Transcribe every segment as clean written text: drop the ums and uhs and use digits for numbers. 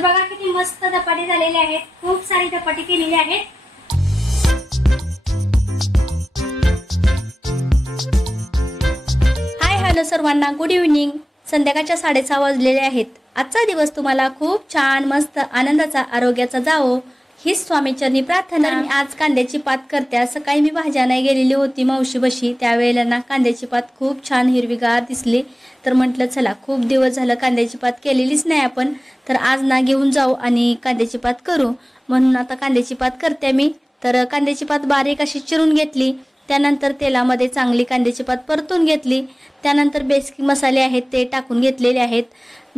तर बघा किती मस्त धपाटे झालेले आहेत, खूप सारे धपाटे केलेले आहेत। हाय हॅलो सर्वांना, गुड इव्हनिंग। संध्याकाळच्या 6:30 वाजलेले आहेत। आजचा दिवस तुम्हाला खूप छान मस्त आनंदाचा आरोग्याचा जावो ही स्वामीचरणी प्रार्थना। मी आज कांद्याची पात करते। सकाळी मी भाज्या नाही गेलेली होती मावशीबशी, त्यावेळेला ना कांद्याची पात खूप छान हिरवीगार दिसली, तर म्हटलं चला खूप दिवस झालं कांद्याची पात केलेलीच नाही आपण, तर आज ना घेऊन जाऊ आणि कांद्याची पात करू, म्हणून आता कांद्याची पात करते मी। तर कांद्याची पात बारीक अशी चिरून घेतली, त्यानंतर तेलामध्ये चांगली कांद्याची पात परतून घेतली। त्यानंतर बेसिक मसाले आहेत ते टाकून घेतलेले आहेत,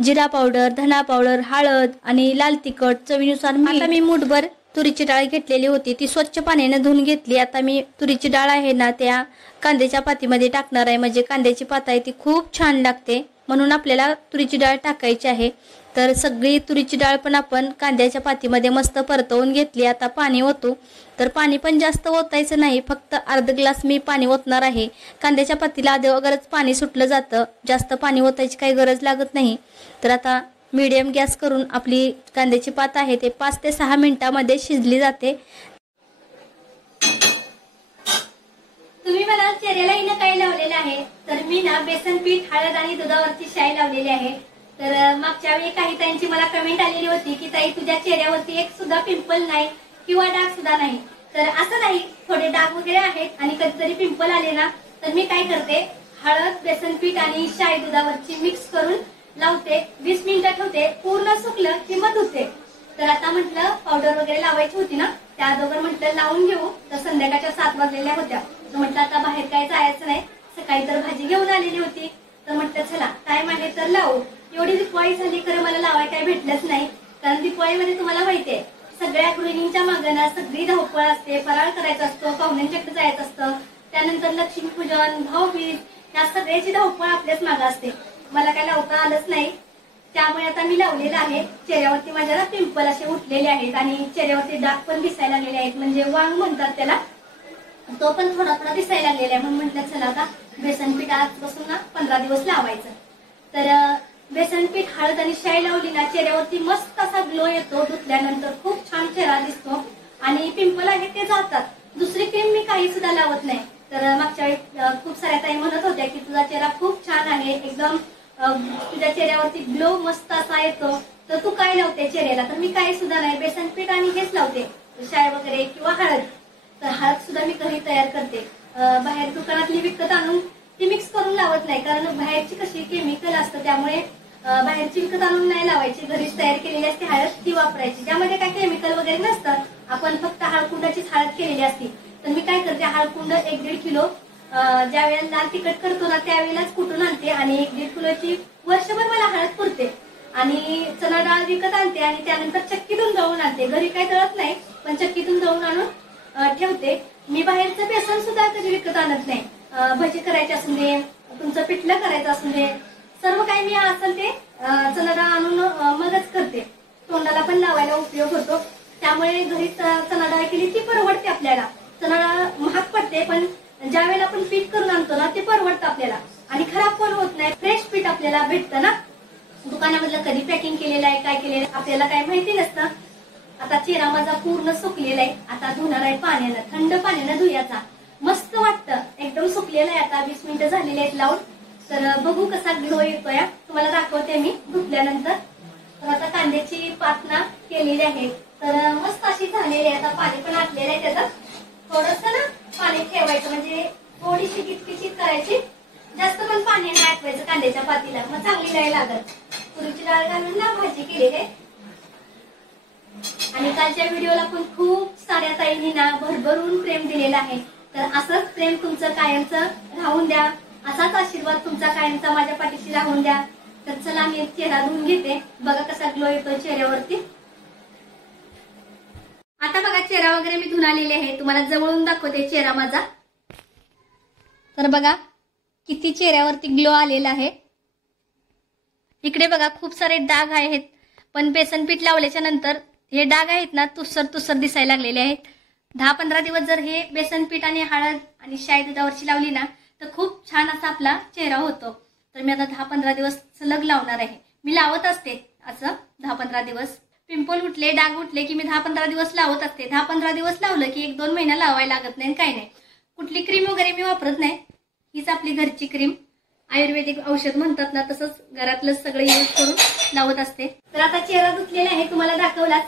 जिरा पावडर, धना पावडर, हळद आणि लाल तिखट, चवीनुसार मीठ। आता मी मूठभर तुरीची डाळ घेतलेली होती, ती स्वच्छ पाण्याने धुवून घेतली। आता मी तुरीची डाळ आहे ना त्या कांद्याच्या पातीमध्ये टाकणार आहे, म्हणजे कांद्याची पात आहे ती खूप छान लागते, म्हणून आपल्याला तुरीची डाळ टाकायची आहे। तर सगळी तुरीची डाळ पण आपण कांद्याच्या पातीमध्ये मस्त परतवून घेतली। आता पाणी ओतू, तर पाणी पण जास्त ओतायचं नाही, फक्त अर्धा ग्लास मी पाणी ओतणार आहे। कांद्याच्या पातीला अगोदरच पाणी सुटलं जातं, जास्त पाणी ओतायची काही गरज लागत नाही। तर आता मीडियम गॅस करून आपली कांद्याची पात आहे ते 5 ते 6 मिनिटांमध्ये शिजली जाते। तुम्ही मला चेहऱ्याला इनं काय लावलेलं आहे, तर मी ना बेसन पीठ, हळद आणि दुधावरची शाई लावलेली आहे। तर मागच्या वेळी काही ताईंची मला कमेंट आलेली होती की ताई तुझ्या चेहऱ्यावरती एक सुद्धा पिंपल नाही किंवा डाग सुद्धा नाही। तर असं नाही, थोडे डाग वगैरे आहेत आणि कधीतरी पिंपल आले ना तर मी काय करते, हळद, बेसन पीठ आणि शाई दुधावरची मिक्स करून लावते, 20 मिनिटं ठेवते, पूर्ण सुकलं की मग धुते। तर आता म्हटलं पावडर वगैरे लावायची होती ना, त्या अगोदर म्हटलं लावून घेऊ, तर संध्याकाळच्या 7 वाजलेल्या होत्या, तर म्हटलं आता बाहेर काय जायचं नाही, सकाळी तर भाजी घेऊन आलेली होती, तर म्हटलं चला टाइम आहे तर लावू। एवढी दिवाळी झाली खरं मला लावाय काय भेटलंच नाही, कारण दिवाळीमध्ये तुम्हाला माहितीये सगळ्या गृहिणींच्या मागणं सगळी धावपळ असते, फराळ करायचा असतो, पाहुण्यांच्याकडे जायचं असतं, त्यानंतर लक्ष्मीपूजन, भाऊबीज, या सगळ्याची धावपळ आपल्याच मागं असते। मला काय लावता आलंच नाही, त्यामुळे आता मी लावलेलं आहे। चेहऱ्यावरती माझ्या ना पिंपल असे उठलेले आहेत आणि चेहऱ्यावरती डाग पण दिसायला लागलेले आहेत, म्हणजे वांग म्हणतात त्याला, तो पण थोडा थोडा दिसायला लागलेला आहे, म्हणून म्हटलं चला आता बेसन पीठ आजपासून ना 15 दिवस लावायचं। तर बेसन पीठ, हळद आणि शाई लावली ना चेहऱ्यावरती मस्त असा ग्लो येतो, धुतल्यानंतर खूप छान चेहरा दिसतो आणि पिंपल आहे ते जातात। दुसरी क्रीम मी काही सुद्धा लावत नाही। तर मागच्या वेळी खूप साऱ्या ताई म्हणत होत्या की तुझा चेहरा खूप छान आहे, एकदम तुझ्या चेहऱ्यावरती ग्लो मस्त असा येतो, तर तू काय लावते चेहऱ्याला, तर मी काही सुद्धा नाही, बेसन पीठ आणि हेच लावते, शाई वगैरे किंवा हळद। तर हळद सुद्धा मी घरी तयार करते, बाहेर दुकानातली विकत आणून ती मिक्स करून लावत नाही, कारण बाहेरची कशी केमिकल असतं, त्यामुळे बाहेरची विकत आणून नाही लावायची, घरीच तयार केलेली असते हळद ती वापरायची, ज्यामध्ये काही केमिकल वगैरे नसतं, आपण फक्त हळकुंडाचीच हळद केलेली असते। तर मी काय करते, हळकुंड 1-1.5 किलो ज्या वेळेला लाल तिखट करतो ना त्यावेळेलाच कुटून आणते आणि 1-1.5 किलोची वर्षभर मला हळद पुरते। आणि चणा डाळ विकत आणते आणि त्यानंतर चक्कीतून दळून आणते, घरी काही दळत नाही पण चक्कीतून दळून आणून ठेवते। मी बाहेरचं बेसन सुद्धा कधी विकत आणत नाही, भजी करायचे असून दे, तुमचं पिठलं करायचं असून दे, सर्व काही मी असेल ते चणा डाळ आणून मगच करते, तोंडाला पण लावायला उपयोग होतो, त्यामुळे घरी चणा डाळ केली ती परवडते आपल्याला। चणा डाळ महाग पडते, पण ज्या वेळेला आपण पीठ करून आणतो ना ते परवडतं आपल्याला आणि खराब पण होत नाही, फ्रेश पीठ आपल्याला भेटतं ना। दुकानामधलं कधी पॅकिंग केलेलं आहे काय केलेलं आहे आपल्याला काय माहिती नसतं। आता चेहरा माझा पूर्ण सुकलेला आहे, आता धुणार आहे पाण्यानं, थंड पाण्यानं धुयाचा, मस्त वाटतं, एकदम सुकलेला आहे। आता 20 मिनिटं झालेली आहेत लावून, तर बघू कसा ग्लो येतोय, तुम्हाला दाखवते मी धुतल्यानंतर। तर आता कांद्याची पात ना केलेली आहे, तर मस्त अशी झालेली आहे, आता पाणी पण आटलेलं आहे त्याचं, थोडस ना पाणी ठेवायचं, म्हणजे थोडीशी किचकिचीत करायची, जास्त पण पाणी नाही आटवायचं कांद्याच्या पातीला, मग चांगली नाही लागत। तुरीची डाळ घालून ना भाजी केलेली आहे आणि कालच्या व्हिडिओला पण खूप साऱ्या ताईंनी ना भरभरून प्रेम दिलेलं आहे, तर असंच प्रेम तुमचं कायमचं राहून द्या, असाच आशीर्वाद तुमचा कायमचा माझ्या पाठीशी राहून द्या। तर चला मी चेहरा धुवून घेते, बघा कसा ग्लो येतो चेहऱ्यावरती। आता बघा चेहरा वगैरे मी धुवून आलेले आहे, तुम्हाला जवळून दाखवते चेहरा माझा। तर बघा किती चेहऱ्यावरती ग्लो आलेला आहे, इकडे बघा खूप सारे डाग आहेत, पण बेसन पीठ लावल्याच्या नंतर हे डाग आहेत ना तुसर तुसर दिसायला लागलेले आहेत। 10-15 दिवस जर हे बेसन पीठ आणि हळद आणि शाई दुधावरची लावली ना तर खूप छान असा आपला चेहरा होतो। तर मी आता 10-15 दिवस सलग लावणार आहे, मी लावत असते असं 10-15 दिवस, पिंपल उठले, डाग उठले की मी 10-15 दिवस लावत असते. 10-15 दिवस लावलं की 1-2 महिना लावायला लागत नाही, काही नाही. कुठली क्रीम वगैरे मी वापरत नाही. हीच आपली घरची क्रीम, आयुर्वेदिक औषध म्हणतात ना, तसंच घरातलं सगळं यूज करून लावत असते. तर आता चेहरा धुतलेला आहे, तुम्हाला दाखवलाच.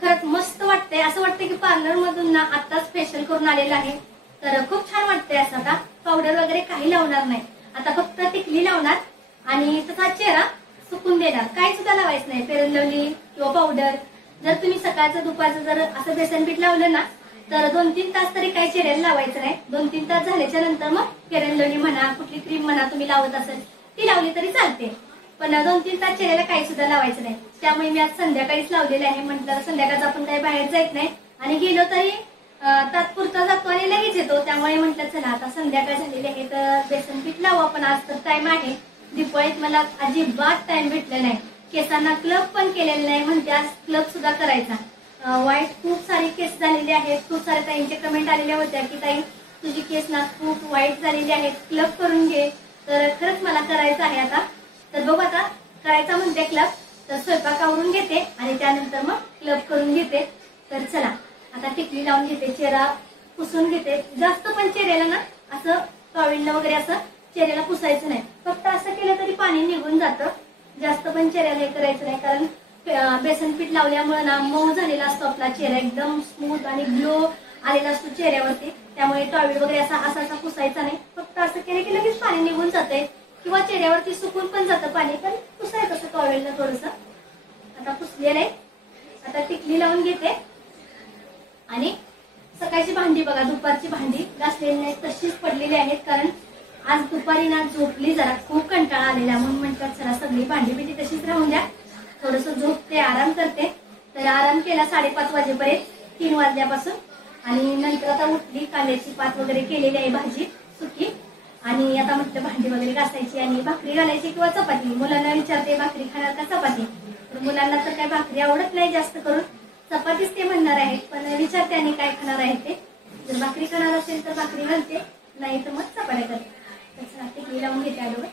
खरंच मस्त वाटतंय, असं वाटतंय की पार्लर मधून ना आताच फेशियल करून आलेलं आहे. तर खूप छान वाटतंय. असं आता पावडर वगैरे काही लावणार नाही, आता फक्त टिकली लावणार आणि तसा चेहरा सुकून देणार. काही सुद्धा लावायचं नाही, फेअर अँड लवली किंवा पावडर. जर तुम्ही सकाळचं दुपारचं जर असं बेसन पीठ लावलं ना, तर 2-3 तास तरी काही चेहऱ्याला लावायचं नाही. 2-3 तास झाल्याच्या नंतर मग फेअर अँड लवली म्हणा, कुठली क्रीम म्हणा तुम्ही लावत असेल ती लावली तरी चालते. पण 2-3 तास चेहऱ्याला काही सुद्धा लावायचं नाही. त्यामुळे मी आज संध्याकाळीच लावलेलं आहे. म्हटलं संध्याकाळचं आपण काही बाहेर जात नाही आणि गेलो तरी तात्पुरता जातो आणि लगेच येतो. त्यामुळे म्हटलं चला आता संध्याकाळ झालेली आहे तर बेसन पीठ लावू आपण. आज तर टाइम आहे. दिवाळीत मला अजिबात टाइम भेटला नाही. केसांना क्लब पण केलेलं नाही, म्हणते आज क्लब सुद्धा करायचा. वाईट खूप सारे केस झालेले आहेत. खूप सारे ताईंचे कमेंट आलेल्या होत्या की ताई तुझी केस ना खूप वाईट झालेली आहेत, क्लब करून घे. तर खरंच मला करायचं आहे आता. तर बघू आता करायचा म्हणते क्लब. तर स्वयंपाक आवरून घेते आणि त्यानंतर मग क्लब करून घेते. तर चला आता टिकली लावून घेते, चेहरा पुसून घेते. जास्त पण चेहऱ्याला ना असं टॉवेलनं वगैरे असं चेहऱ्याला पुसायचं नाही. फक्त असं केलं तरी पाणी निघून जातं. जास्त पण चेहऱ्याला हे करायचं नाही, कारण बेसन पीठ लावल्यामुळे ना मऊ झालेला असतो आपला चेहरा, एकदम स्मूथ आणि ग्लो आलेला असतो चेहऱ्यावरती. त्यामुळे टॉवेल वगैरे असा पुसायचा नाही. फक्त असं केलं की लगेच पाणी निघून जाते किंवा चेहऱ्यावरती सुकून पण जातं पाणी, पण पुसायचं असं टॉवेलनं थोडंसं. आता पुसलेलं आहे. आता टिकली लावून घेते आणि सकाळची भांडी बघा, दुपारची भांडी घासलेली नाही तशीच पडलेली आहेत. कारण आज दुपारी ना झोपली, जरा खूप कंटाळा आलेला म्हणून म्हणतात चला सगळी भांडी बिंडी तशीच राहून द्या, थोडस झोपते, आराम करते. तर आराम केला 5:30 वाजेपर्यंत, 3 वाजल्यापासून. आणि नंतर आता उठली, कांद्याची पात वगैरे केलेली आहे भाजी सुकी. आणि आता म्हटलं भांडी वगैरे घासायची आणि भाकरी घालायची किंवा चपाती. मुलांना विचारते भाकरी खाणार का चपाती. तर मुलांना तर काय भाकरी आवडत नाही जास्त करून, चपातीच ते म्हणणार आहेत. पण विचारते आणि काय खाणार आहे ते. जर भाकरी खाणार असेल तर भाकरी घालते, नाही तर मग चपात्या करते. तर टिकली लावून घेते अगोदर.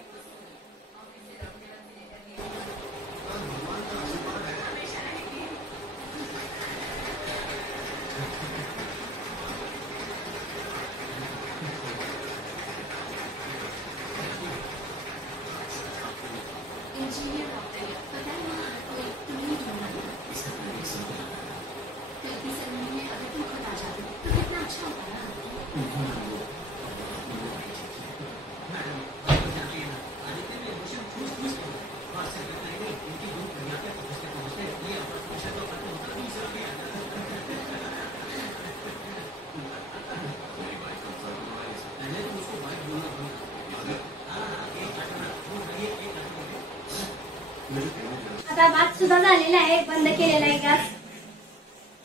आता भात सुद्धा झालेला आहे, बंद केलेला आहे गॅस.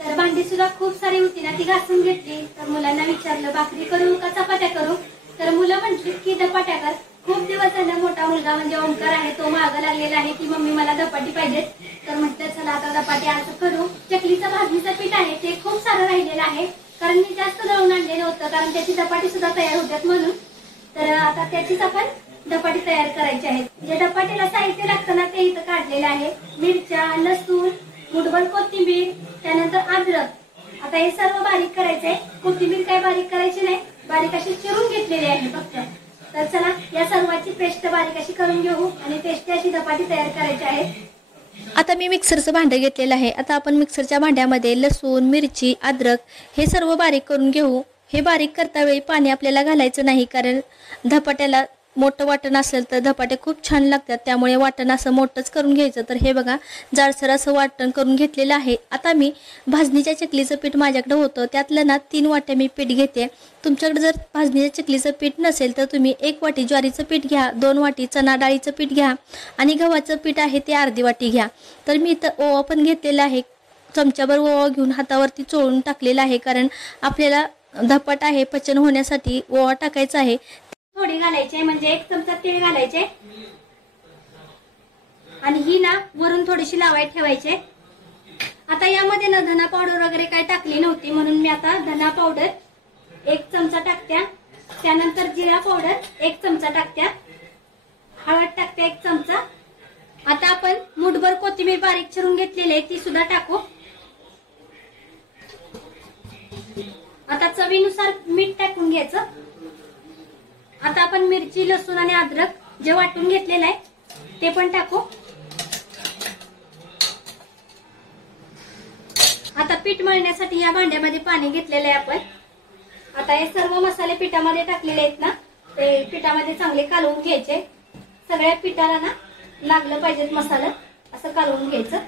तर भांडी सुद्धा खूप सारी होती ना, ती घासून घेतली. तर मुलांना विचारलं भाकरी करू का चपात्या करू. तर मुलं म्हटली की धपाट्या कर. खूप दिवस झाला मोठा मुलगा म्हणजे ओंकार आहे, तो मागं लागलेला आहे की मम्मी मला धपाटी पाहिजे. तर म्हटलं चला आता धपाटी आज करू. चकलीचं भाजणीचं पीठ आहे ते खूप सारं राहिलेलं आहे, कारण मी जास्त दळून आणलेलं होतं, कारण त्याची धपाटी सुद्धा तयार होतात म्हणून. तर आता त्याचीच आपण धपाटी तयार करायची आहे. जे धपाटीला साहित्य लागतं ना ते इथं काढलेलं आहे. मिरच्या, लसूण, मुठभर कोथिंबीर, त्यानंतर अद्रक. आता हे सर्व बारीक करायचंय. कोथिंबीर काय बारीक करायची नाही, बारीक अशी चिरून घेतलेली आहे फक्त. तर चला या सर्वांची पेस्ट बारीक अशी करून घेऊ आणि टेस्टी अशी धपाटी तयार करायची आहे. आता मी मिक्सरचं भांडं घेतलेलं आहे. आता आपण मिक्सरच्या भांड्यामध्ये लसूण, मिरची, अद्रक हे सर्व बारीक करून घेऊ. हे बारीक करता वेळी पाणी आपल्याला घालायचं नाही, कारण धपाट्याला मोठं वाटण असेल तर धपाटे खूप छान लागतात, त्यामुळे वाटण असं मोठंच करून घ्यायचं. तर हे बघा जाडसर असं वाटण करून घेतलेलं आहे. आता मी भाजणीच्या चकलीचं पीठ माझ्याकडे होतं, त्यातलं ना 3 वाट्या मी पीठ घेते. तुमच्याकडे जर भाजणीच्या चकलीचं पीठ नसेल तर तुम्ही 1 वाटी ज्वारीचं पीठ घ्या, 2 वाटी चणा डाळीचं पीठ घ्या आणि गव्हाचं पीठ आहे ते अर्धी वाटी घ्या. तर मी इथं ओवा पण घेतलेला आहे. चमच्याभर ओवा घेऊन हातावरती चोळून टाकलेला आहे, कारण आपल्याला धपाटा आहे पचन होण्यासाठी ओवा टाकायचा आहे. थोडी घालायचे, म्हणजे 1 चमचा तेल घालायचे आणि ही ना वरून थोडीशी लावाय ठेवायचे. आता यामध्ये ना धना पावडर वगैरे काय टाकली नव्हती, म्हणून मी आता धना पावडर 1 चमचा टाकत्या. त्यानंतर जिरा पावडर 1 चमचा टाकत्या. हळद टाकते 1 चमचा. आता आपण मुठभर कोथिंबीर बारीक चिरून घेतलेली आहे ती सुद्धा टाकू. आता चवीनुसार मीठ टाकून घ्यायचं. आता आपण मिरची, लसूण आणि अद्रक जे वाटून घेतलेलं आहे ते पण टाकू. आता पीठ मळण्यासाठी या भांड्यामध्ये पाणी घेतलेलं आहे आपण. आता हे सर्व मसाले पिठामध्ये टाकलेले आहेत ना, ते पिठामध्ये चांगले कालवून घ्यायचे. सगळ्या पिठाला ना लागलं पाहिजेत मसाला, असं कालवून घ्यायचं.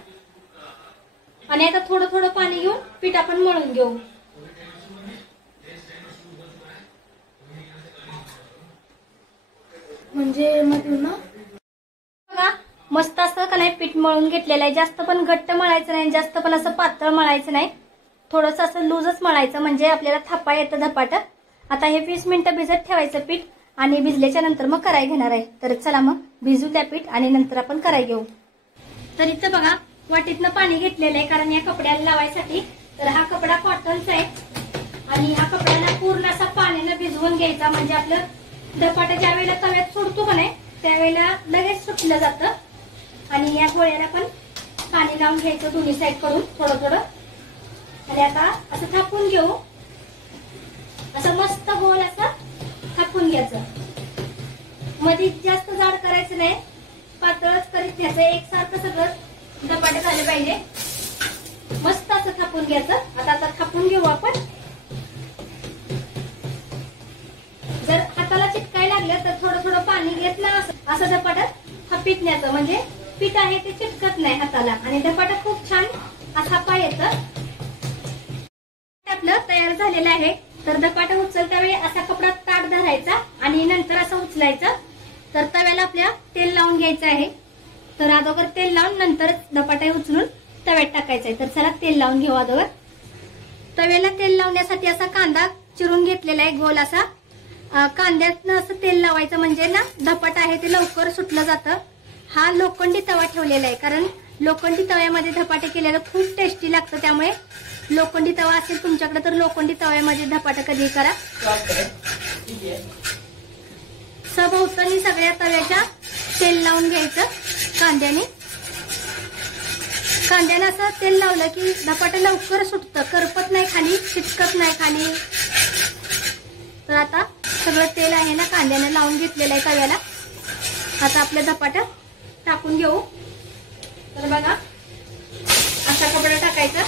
आणि आता थोडं थोडं पाणी घेऊन पीठ आपण मळून घेऊ. म्हणजे बघा मस्त असं का नाही पीठ मळून घेतलेलं आहे. जास्त पण घट्ट मळायचं नाही, जास्त पण असं पातळ मळायचं नाही, थोडंसं असं लूजच मळायचं म्हणजे आपल्याला थापा येतं धपाट. आता हे 20 मिनिटं भिजत ठेवायचं पीठ आणि भिजल्याच्या नंतर मग कराय घेणार आहे. तर चला मग भिजू त्या पीठ आणि नंतर आपण कराय घेऊ. तर इथं बघा वाटीतनं पाणी घेतलेलं आहे कारण या कपड्याला लावायसाठी. तर हा कपडा कॉटनचा आहे आणि ह्या कपड्याला पूर्ण असा पाण्यानं भिजवून घ्यायचा म्हणजे आपलं धपाट ज्या वेळेला तव्यात सोडतो का नाही त्यावेळेला लगेच सुटलं जातं. आणि या गोळ्याला पण पाणी लावून घ्यायचं दोन्ही साईड कडून थोडं थोडं. आणि आता असं थापून घेऊ. असं मस्त गोल असं थापून घ्यायचं. मध्ये जास्त जाड करायचं नाही, पातळच करीत घ्यायचं. एकसारखं सगळं धपाट झालं पाहिजे. मस्त असं थापून घ्यायचं. आता थापून घेऊ आपण. जर हाताला चिटकाय लागलं तर थोडं थोडं पाणी घेत ना असं धपाटात थापीत न्यायचं म्हणजे पीठ आहे ते चिटकत नाही हाताला आणि धपाटा खूप छान असा पाय येतं. आपलं तयार झालेलं आहे. तर धपाटा उचलत्या वेळी असा कपडा ताट धरायचा आणि नंतर असं उचलायचं. तर तव्याला आपल्या तेल लावून घ्यायचं आहे. तर अगोदर तेल लावून नंतरच धपाटा उचलून तव्यात टाकायचा आहे. तर चला तेल लावून घेऊ अगोदर. तव्याला तेल लावण्यासाठी असा कांदा चिरून घेतलेला आहे गोल असा. कांद्यातनं असं तेल लावायचं म्हणजे ना धपाटा आहे ते लवकर सुटलं जातं. हा लोखंडी तवा ठेवलेला आहे कारण लोखंडी तव्यामध्ये धपाटे केलेलं खूप टेस्टी लागतं. त्यामुळे लोखंडी तवा असेल तुमच्याकडे तर लोखंडी तव्यामध्ये धपाटा कधी करा. सभोवतानी सगळ्या तव्याच्या तेल लावून घ्यायचं कांद्याने. कांद्याने असं तेल लावलं की धपाटा लवकर सुटतं, करपत नाही खाली, चिटकत नाही खाली. तर आता सगळं तेल आहे ना कांद्याने लावून घेतलेलं आहे तव्याला. आता आपल्या धपाटा टाकून घेऊ. तर बघा असा कपडा टाकायचा.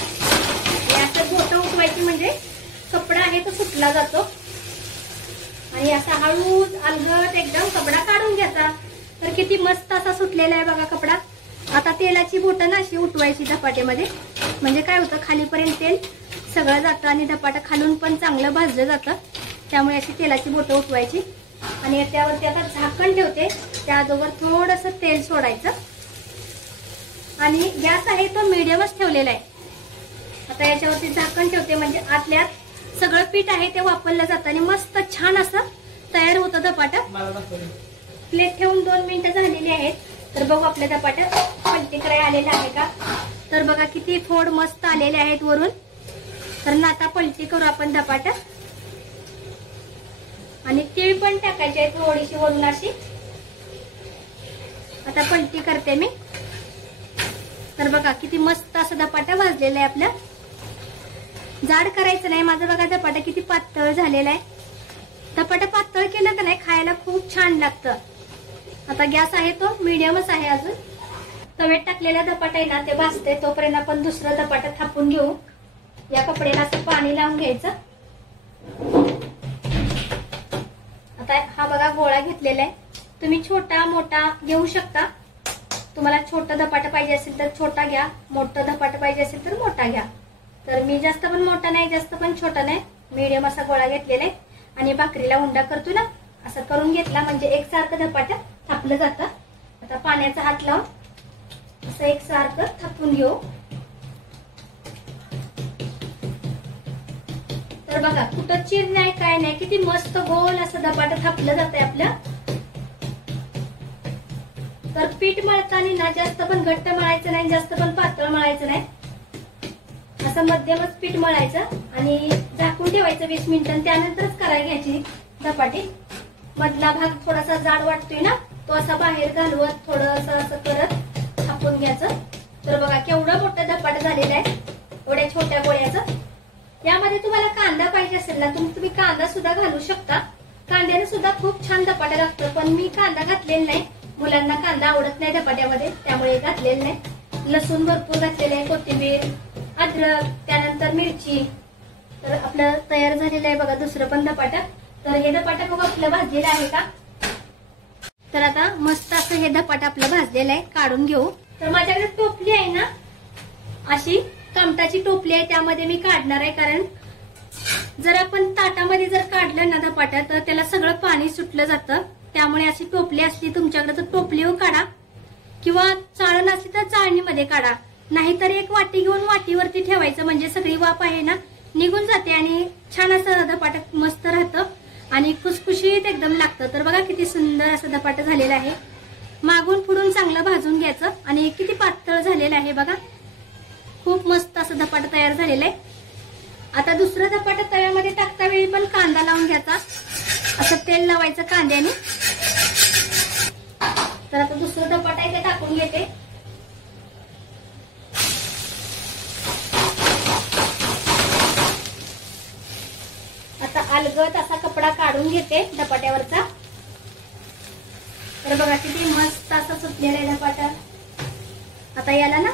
असं बोटं उठवायची म्हणजे कपडा आहे तो सुटला जातो. आणि असा हळूच अलगद एकदम कपडा काढून घ्यायचा. तर किती मस्त असा सुटलेला आहे बघा कपडा. आता तेलाची बोटं ना अशी उठवायची धपाट्यामध्ये म्हणजे काय होतं खालीपर्यंत तेल सगळं जातं आणि धपाटा खालून पण चांगलं भाजलं जातं. त्यामुळे अशी तेलाची बोटं उठवायची आणि त्यावरती आता झाकण ठेवते. त्या अगोदर थोडंसं तेल सोडायचं आणि गॅस आहे तो मीडियमच ठेवलेला आहे. आता याच्यावरती झाकण ठेवते म्हणजे आतल्यात सगळं पीठ आहे ते वापरलं जातं आणि मस्त छान असं तयार होतं धपाटा. प्लेट ठेवून 2 मिनिटं झालेली आहेत. तर बघू आपल्या धपाटा पलटी करायला आलेला आहे का. तर बघा किती फोड मस्त आलेले आहेत वरून. तर ना आता पलटी करू आपण धपाटा. आणि तीळ पण टाकायची आहे थोडीशी वरून अशी. आता पलटी करते मी. तर बघा किती मस्त असं धपाटा भाजलेला आहे आपला. जाड करायचं नाही. माझं बघा धपाटा किती पातळ झालेला आहे. धपाटा पातळ केलं का नाही खायला खूप छान लागतं. आता गॅस आहे तो मीडियमच आहे अजून. तव्यात टाकलेला धपाटा आहे ना ते भाजते तोपर्यंत आपण दुसरा धपाटा थापून घेऊ. या कपड्याला असं पाणी लावून घ्यायचं. आता हा बघा गोळा घेतलेला आहे. तुम्ही छोटा मोठा घेऊ शकता. तुम्हाला छोटा धपाटा पाहिजे असेल तर छोटा घ्या, मोठा धपाटा पाहिजे असेल तर मोठा घ्या. तर मी जास्त पण मोठा नाही जास्त पण छोटा नाही, मीडियम असा गोळा घेतलेला आहे. आणि भाकरीला उंडा करतो ना असं करून घेतला म्हणजे एकसारखं धपाटा थापलं जातं. आता पाण्याचा हात लावून असं एकसारखं थापून घेऊ. तर बघा कुठं चिर नाही काय नाही किती मस्त गोल असं धपाटा थापलं जातंय आपलं. तर पीठ मळताना ना जास्त पण घट्ट मळायचं नाही जास्त पण पातळ मळायचं नाही. असं मध्यमच पीठ मळायचं आणि झाकून ठेवायचं 20 मिनिटं. त्यानंतरच करायला घ्यायची धपाटी. मधला भाग थोडासा जाड वाटतोय ना तो असा बाहेर घालवत थोडंसं असं करत कापून घ्यायचं. तर बघा केवढं मोठं धपाट झालेलं आहे एवढ्या छोट्या गोळ्याचं. यामध्ये तुम्हाला कांदा पाहिजे असेल ना तुम्ही कांदा सुद्धा घालू शकता. कांद्याने सुद्धा खूप छान धपाटा लागतं, पण मी कांदा घातलेला नाही. मुलांना कांदा आवडत नाही धपाट्यामध्ये, त्यामुळे घातलेलं नाही. लसूण भरपूर घातलेलं आहे, कोथिंबीर, अद्रक, त्यानंतर मिरची. तर आपलं तयार झालेलं आहे बघा दुसरं पण धपाटा. तर हे धपाटा बघा आपलं भाजलेलं आहे का. तर आता मस्त असं हे धपाटा आपलं भाजलेलं आहे, काढून घेऊ. तर माझ्याकडे टोपली आहे ना, अशी कामटाची टोपली आहे, त्यामध्ये मी काढणार आहे. कारण जर आपण ताटामध्ये जर काढलं ना धपाटा तर त्याला सगळं पाणी सुटलं जातं. त्यामुळे अशी टोपली असली तुमच्याकडे तर टोपलीवर काढा, किंवा चाळण असली तर चाळणीमध्ये काढा. नाहीतर एक वाटी घेऊन वाटीवरती ठेवायचं, म्हणजे सगळी वाफ आहे ना निघून जाते आणि छान असं धपाटा मस्त राहतं आणि खुसखुशीत एकदम लागतं. तर बघा किती सुंदर असं धपाटा झालेलं आहे. मागून पुढून चांगलं भाजून घ्यायचं आणि किती पातळ झालेलं आहे बघा. खूप मस्त असं धपाटा तयार झालेलं आहे. आता दुसरं धपाटा तव्यामध्ये टाकता वेळी पण कांदा लावून घ्यायचा, असं तेल लावायचं कांद्याने. तर आता दुसरं धपाटा आहे ते टाकून घेते. आता अलगद असा कपडा काढून घेते धपाट्यावरचा. तर बघा किती मस्त असा सुटलेला आहे धपाटा. आता याला ना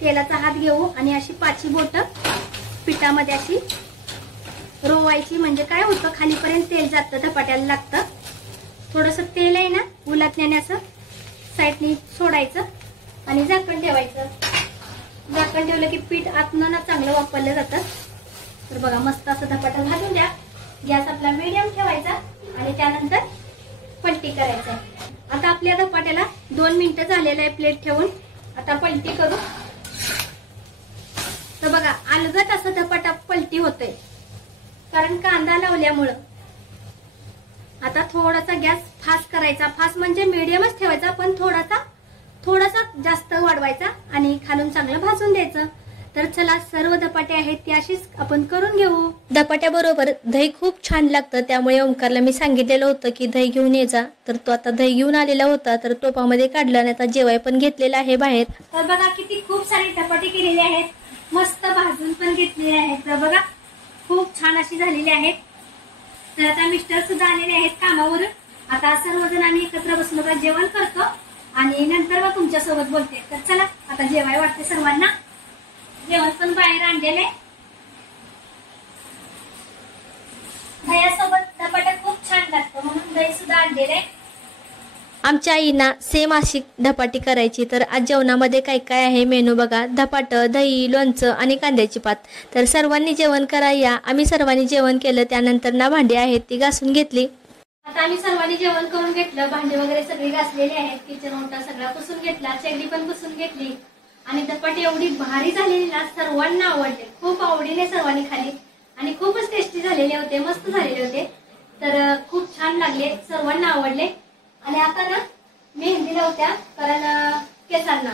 तेलाचा हात घेऊ आणि अशी पाची बोटं पिठामध्ये अशी रोवायची. म्हणजे काय होतं खालीपर्यंत तेल जातं, धपाट्याला लागतं. थोडंसं तेल आहे ना उलटण्याने असं साईडनी सोडायचं आणि झाकण ठेवायचं. झाकण ठेवलं की पीठ आतनं ना चांगलं वापरलं जातं. तर बघा मस्त असं धपाटा भाजून द्या. गॅस आपला मीडियम ठेवायचा आणि त्यानंतर पलटी करायचं. आता आपल्या धपाट्याला 2 मिनिटं झालेलं आहे प्लेट ठेवून. आता पलटी करू. तर बघा अलगद असं धपाटा पलटी होतंय कारण कांदा लावल्यामुळं. आता थोडासा गॅस फास्ट करायचा. फास्ट म्हणजे मीडियमच ठेवायचा, पण थोडासा जास्त वाढवायचा आणि खालून चांगलं भाजून द्यायचं. तर चला सर्व धपाटे आहेत ते अशीच आपण करून घेऊ. धपाट्याबरोबर दही खूप छान लागतं, त्यामुळे ओंकारला मी सांगितलेलं होतं की दही घेऊन ये जा. तर तो आता दही घेऊन आलेला होता, तर टोपामध्ये काढला आणि आता जेवाय पण घेतलेलं आहे बाहेर. तर बघा किती खूप सारे धपाटे केलेले आहेत, मस्त भाजून पण घेतलेले आहेत. तर बघा खूप छान अशी झालेली आहेत. तर आता मिस्टर सुद्धा आलेले आहेत कामावरून. आता सर्वजण आम्ही एकत्र बसून जेवण करतो आणि नंतर मग तुमच्यासोबत बोलते. तर चला आता जेवाय वाटते सर्वांना. जेवण पण बाहेर आणलेलं आहे. दह्यासोबत धपाटा खूप छान लागतं म्हणून दही सुद्धा आणलेलं आहे. आमच्या आईना सेम अशी धपाटी करायची. तर आज जेवणामध्ये काय काय आहे मेनू बघा. धपाट, दही, लोणचं आणि कांद्याची पात. तर सर्वांनी जेवण करा या. आम्ही सर्वांनी जेवण केलं. त्यानंतर ना भांडी आहेत ती घासून घेतली. आता आम्ही सर्वांनी जेवण करून घेतलं. भांडी वगैरे सगळी घासलेली आहेत. किचन ओटा सगळा पुसून घेतला. चेगडी पण पुसून घेतली आणि धपाटी एवढी भारी झालेली ना सर्वांना आवडले. खूप आवडीने सर्वांनी खाली आणि खूपच टेस्टी झालेले होते, मस्त झालेले होते. तर खूप छान लागले, सर्वांना आवडले. आणि आता ना मेहंदी लावत्या, कारण केसांना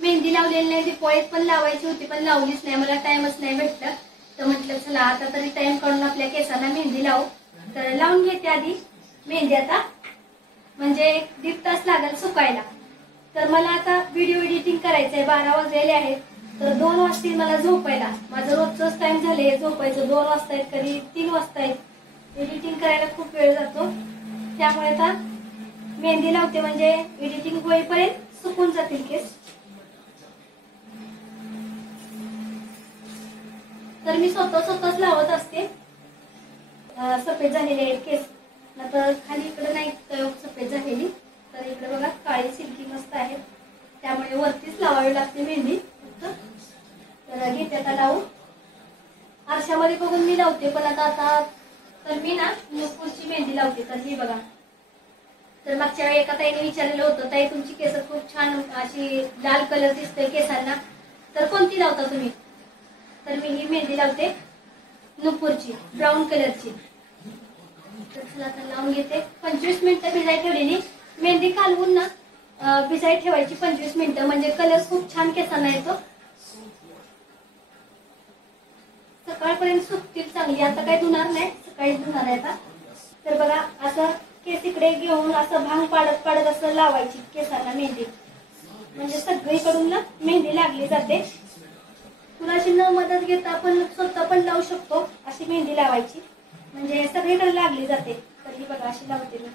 मेहंदी लावलेली नाही. ती पोळीत पण लावायची होती पण लावलीच नाही, मला टाइमच नाही भेटलं. तर म्हटलं चला आता तरी टाइम काढून आपल्या केसांना मेहंदी लावू. तर लावून घेते आधी मेहंदी आता, म्हणजे 1.5 तास लागेल सुकायला. तर मला आता व्हिडिओ एडिटिंग करायचंय. 12 वाजलेले आहेत. तर 2 वाजता मला झोपायला. माझं रोजच टाइम झाले झोपायचं. 2 वाजता आहेत, कधी 3 वाजता आहेत. एडिटिंग करायला खूप वेळ जातो, त्यामुळे आता मेहंदी लावते म्हणजे एडिटिंग होईपर्यंत सुकून जातील केस. तर मी स्वतःच लावत असते. सफेद झालेले आहेत केस. तर खाली इकडे नाही सफेद झालेली, तर इकडे बघा काळी सिल्की मस्त आहे, त्यामुळे वरतीच लावावी लागते मेहंदी फक्त. तर घेते आता लावू. आरशामध्ये बघून मी लावते, पण आता तर मी ना नुपूरची मेहंदी लावते. तर ही बघा. तर मागच्या वेळी एका ताईने विचारलेलं होतं, ताई तुमची केस खूप छान अशी लाल कलर दिसते केसांना, तर कोणती लावता तुम्ही? तर मी ही मेहंदी लावते नुपूरची, ब्राऊन कलरची. तर चला आता लावून घेते. 25 मिनिटं भिजाय ठेवलेली मेहंदी कालवून ना भिजाय ठेवायची 25 मिनिटं, म्हणजे कलर खूप छान केसांना येतो. सकाळपर्यंत सुकतील चांगली. आता काही धुणार नाही, सकाळीच धुणार आहे आता. तर बघा असं केस इकडे घेऊन असं भांग पाडत असं लावायची केसांना मेहंदी. म्हणजे सगळीकडून ना मेहंदी लागली जाते. कुणाची न मदत घेता आपण स्वतः पण लावू शकतो. अशी मेहंदी लावायची म्हणजे सगळीकडे लागली जाते. तर ही बघा अशी लावते मी.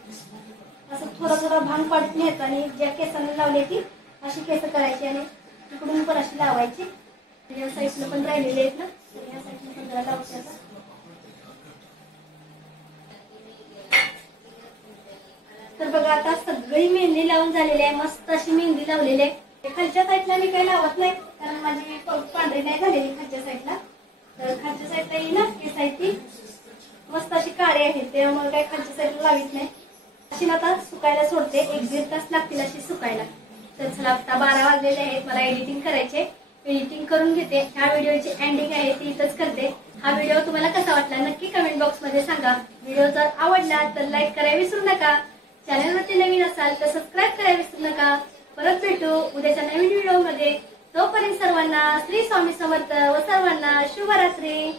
असं थोडा थोडा भांग पाडून घ्यायचा आणि ज्या केसांना लावले ती अशी केस करायची आणि तिकडून पण अशी लावायची. या साईडला पण राहिलेले आहेत ना, तर या साईडला पण जरा लावते आता. तर बघा आता सगळी मेहंदी लावून झालेली आहे. मस्त अशी मेहंदी लावलेली आहे. खालच्या साईडला मी काही लावत नाही कारण माझी पांढरी नाही झालेली खालच्या साईडला. तर खालच्या साईडला ही ना केस आहे ती मस्त अशी काळी आहे, त्यामुळे काही खालच्या साईडला लावित नाही. अशी आता सुकायला सोडते. 1-1.5 तास लागतील अशी सुकायला. तर चला आता 12 वाजलेले आहेत. मला एडिटिंग करायचे. एडिटिंग करून घेते. ह्या व्हिडिओची एंडिंग आहे ती इथंच करते. हा व्हिडिओ तुम्हाला कसा वाटला नक्की कमेंट बॉक्स मध्ये सांगा. व्हिडिओ जर आवडला तर लाईक करायला विसरू नका. चॅनलवरती नवीन असाल तर सबस्क्राईब करायला विसरू नका. परत भेटू उद्याच्या नवीन व्हिडिओ मध्ये. तोपर्यंत सर्वांना श्री स्वामी समर्थ व सर्वांना शुभरात्री.